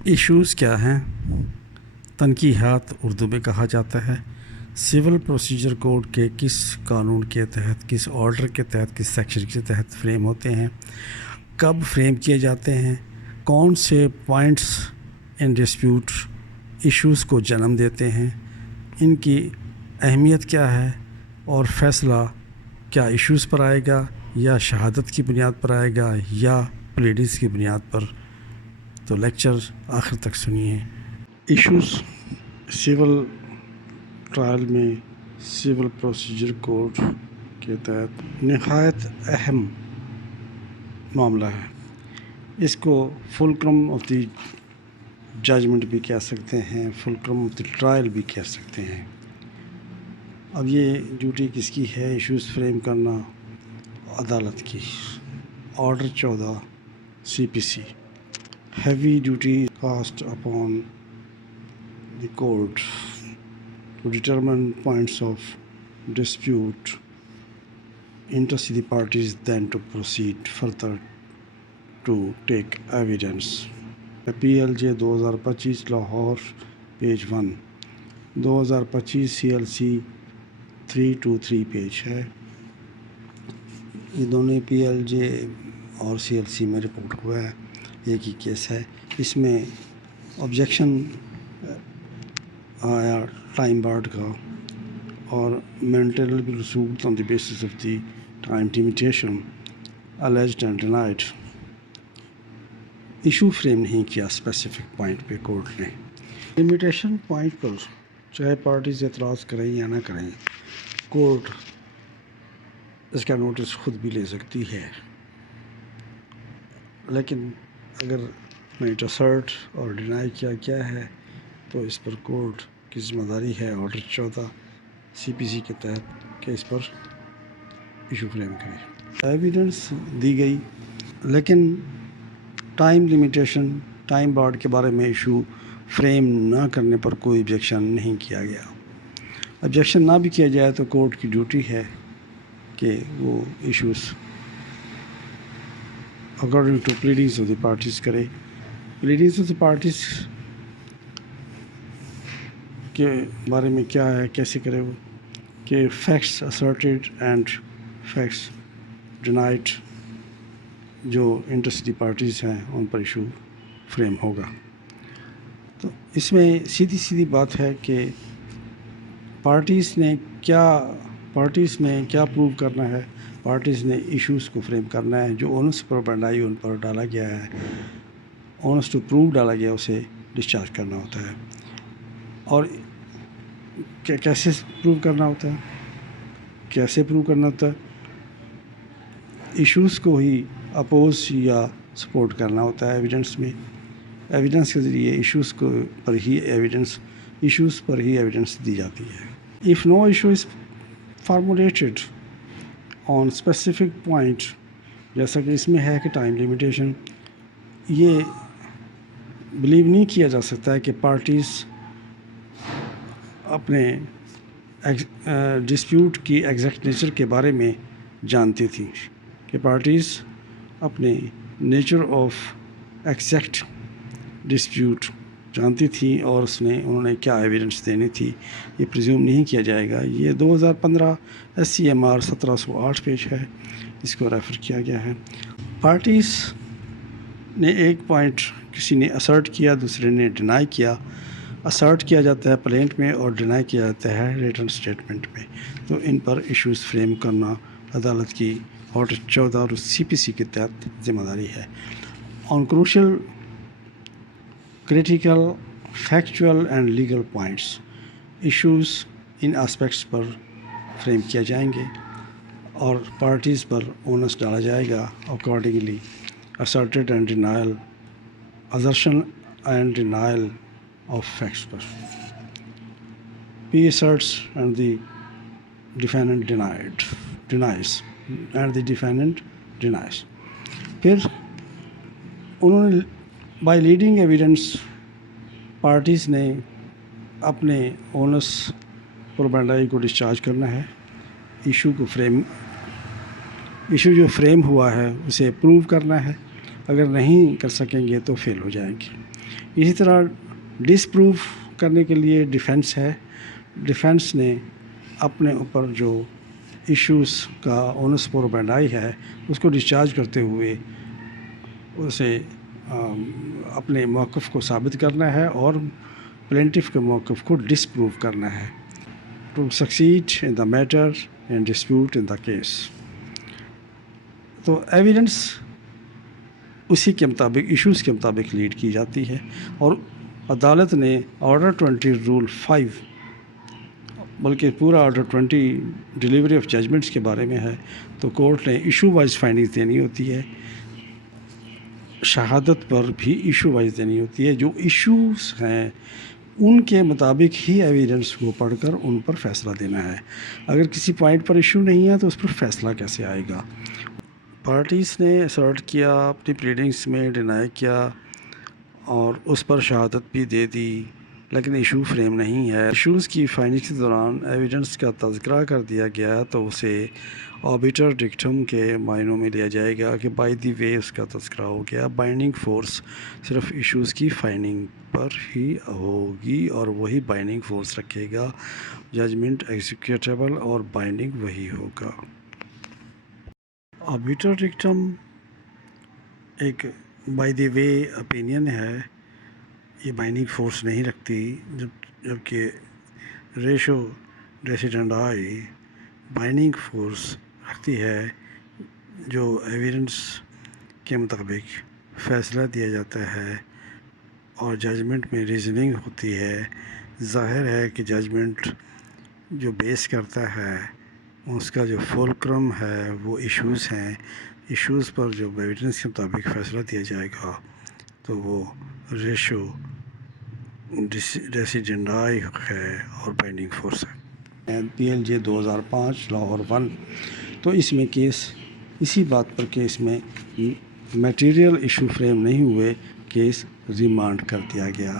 Issues کیا ہیں؟ تنقیحات اردو میں کہا جاتا ہے۔ سول پروسیجر کوڈ کے کس قانون کے تحت، کس آرڈر کے تحت، کس سیکشن کے تحت فریم ہوتے ہیں، کب فریم کیے جاتے ہیں، کون سے پوائنٹس ان ڈسپیوٹ ایشوز کو جنم دیتے ہیں، ان کی اہمیت کیا ہے، اور فیصلہ کیا ایشوز پر آئے گا یا شہادت کی بنیاد پر آئے گا یا پلیڈنگز کی بنیاد پر۔ تو لیکچر آخر تک سنیے۔ ایشوز سول ٹرائل میں سول پروسیجر کوڈ کے تحت نہایت اہم معاملہ ہے۔ اس کو فلکرم آف دی ججمنٹ بھی کہہ سکتے ہیں، فلکرم آف دی ٹرائل بھی کہہ سکتے ہیں۔ اب یہ ڈیوٹی کس کی ہے؟ ایشوز فریم کرنا عدالت کی۔ Order 14 CPC۔ Heavy duty cast upon the court to determine points of dispute interest the parties, then to proceed further to take evidence. PLJ 2025 Lahore page 1، 2025 CLC 323 page ہے۔ یہ دونوں PLJ اور CLC میں report ہوا ہے، ایک ہی کیس ہے۔ اس میں آبجیکشن آیا ٹائم بارڈ کا، اور مینٹل بھی رسوڈ on the basis of the time limitation alleged and denied۔ Issue frame نہیں کیا اسپیسیفک پوائنٹ پہ کورٹ نے۔ لمیٹیشن پوائنٹ پر چاہے پارٹیز اعتراض کریں یا نہ کریں، کورٹ اس کا نوٹس خود بھی لے سکتی ہے، لیکن اگر میٹ اسرٹ اور ڈینائی کیا گیا ہے تو اس پر کورٹ کی ذمہ داری ہے آرڈر 14 CPC کے تحت کہ اس پر ایشو فریم کرے۔ ایویڈنس دی گئی، لیکن ٹائم لمیٹیشن، ٹائم بارڈ کے بارے میں ایشو فریم نہ کرنے پر کوئی آبجیکشن نہیں کیا گیا۔ آبجیکشن نہ بھی کیا جائے تو کورٹ کی ڈیوٹی ہے کہ وہ issues according to pleadings of the parties کرے۔ pleadings of the parties کے بارے میں کیا ہے، کیسے کرے وہ، کہ facts asserted and facts denied جو interested parties ہیں ان پر ایشو فریم ہوگا۔ تو اس میں سیدھی بات ہے کہ پارٹیز نے کیا پروو کرنا ہے۔ پارٹیز نے ایشوز کو فریم کرنا ہے، جو اونس پر بنڈائی ان پر ڈالا گیا ہے، اونس ٹو پروو ڈالا گیا، اسے ڈسچارج کرنا ہوتا ہے۔ اور کیسے پروو کرنا ہوتا ہے؟ ایشوز کو ہی اپوز یا سپورٹ کرنا ہوتا ہے ایویڈنس میں۔ ایویڈنس کے ذریعے ایشوز پر ہی ایویڈنس دی جاتی ہے۔ if no issue is formulated on specific point، جیسا کہ اس میں ہے کہ ٹائم لمیٹیشن، یہ بلیو نہیں کیا جا سکتا ہے کہ پارٹیز اپنے ڈسپیوٹ کی ایگزیکٹ نیچر کے بارے میں جانتی تھیں، کہ پارٹیز اپنے نیچر آف ایگزیکٹ ڈسپیوٹ جانتی تھیں اور انہوں نے کیا ایویڈنس دینی تھی، یہ پریزیوم نہیں کیا جائے گا۔ یہ 2015 SCMR 1708 پیج ہے، اس کو ریفر کیا گیا ہے۔ پارٹیز نے ایک پوائنٹ کسی نے اسرٹ کیا، دوسرے نے ڈینائی کیا۔ اسرٹ کیا جاتا ہے پلینٹ میں اور ڈینائی کیا جاتا ہے ریٹن سٹیٹمنٹ میں، تو ان پر ایشوز فریم کرنا عدالت کی آرڈر 14 اور CPC کے تحت ذمہ داری ہے۔ On crucial critical, factual and legal points، issues ان اسپیکٹس پر فریم کیا جائیں گے اور پارٹیز پر اونس ڈالا جائے گا accordingly asserted and denial، assertion and denial of facts پر۔ P asserts and the defendant denies and the defendant denies۔ پھر انہوں نے بائی لیڈنگ ایویڈنس پارٹیز نے اپنے اونس پروبینڈائی کو ڈسچارج کرنا ہے، ایشو جو فریم ہوا ہے اسے پروو کرنا ہے، اگر نہیں کر سکیں گے تو فیل ہو جائیں گے. اسی طرح ڈسپروو کرنے کے لیے ڈیفینس ہے. ڈیفینس نے اپنے اوپر جو ایشوز کا اونس پروبینڈائی ہے اس کو ڈسچارج کرتے ہوئے اسے اپنے موقف کو ثابت کرنا ہے اور پلینٹف کے موقف کو ڈسپروو کرنا ہے. To succeed in the matter and dispute in the case. تو ایویڈنس اسی کے مطابق ایشوز کے مطابق لیڈ کی جاتی ہے. اور عدالت نے آرڈر 20 رول 5 بلکہ پورا آرڈر 20 ڈیلیوری آف ججمنٹس کے بارے میں ہے. تو کورٹ نے ایشو وائز فائنڈنگز دینی ہوتی ہے. شہادت پر بھی ایشو وائز دینی ہوتی ہے. جو ایشوز ہیں ان کے مطابق ہی ایویڈنس کو پڑھ کر ان پر فیصلہ دینا ہے. اگر کسی پوائنٹ پر ایشو نہیں ہے تو اس پر فیصلہ کیسے آئے گا؟ پارٹیز نے اسرٹ کیا، اپنی پلیڈنگس میں ڈینائی کیا اور اس پر شہادت بھی دے دی، لیکن ایشو فریم نہیں ہے. ایشوز کی فائنڈنگ کے دوران ایویڈنس کا تذکرہ کر دیا گیا تو اسے آربیٹر ڈکٹم کے معنوں میں لیا جائے گا کہ بائی دی وے اس کا تذکرہ ہو گیا. بائنڈنگ فورس صرف ایشوز کی فائنڈنگ پر ہی ہوگی اور وہی بائنڈنگ فورس رکھے گا. ججمنٹ ایگزیکیوٹیبل اور بائنڈنگ وہی ہوگا. آربیٹر ڈکٹم ایک بائی دی وے اوپینین ہے. یہ بائنڈنگ فورس نہیں رکھتی، جبکہ ریشو ڈیسیڈنڈائی بائنڈنگ فورس رکھتی ہے. جو ایویڈنس کے مطابق فیصلہ دیا جاتا ہے اور ججمنٹ میں ریزننگ ہوتی ہے. ظاہر ہے کہ ججمنٹ جو بیس کرتا ہے اس کا جو فولکرم ہے وہ ایشوز ہیں. ایشوز پر جو ایویڈنس کے مطابق فیصلہ دیا جائے گا تو وہ ریشو ڈیسیڈنڈائی ہے اور بائنڈنگ فورس ہے. PLJ 2005 لاہور 1. تو اس میں کیس اسی بات پر کیس میں میٹیریل ایشو فریم نہیں ہوئے، کیس ریمانڈ کر دیا گیا.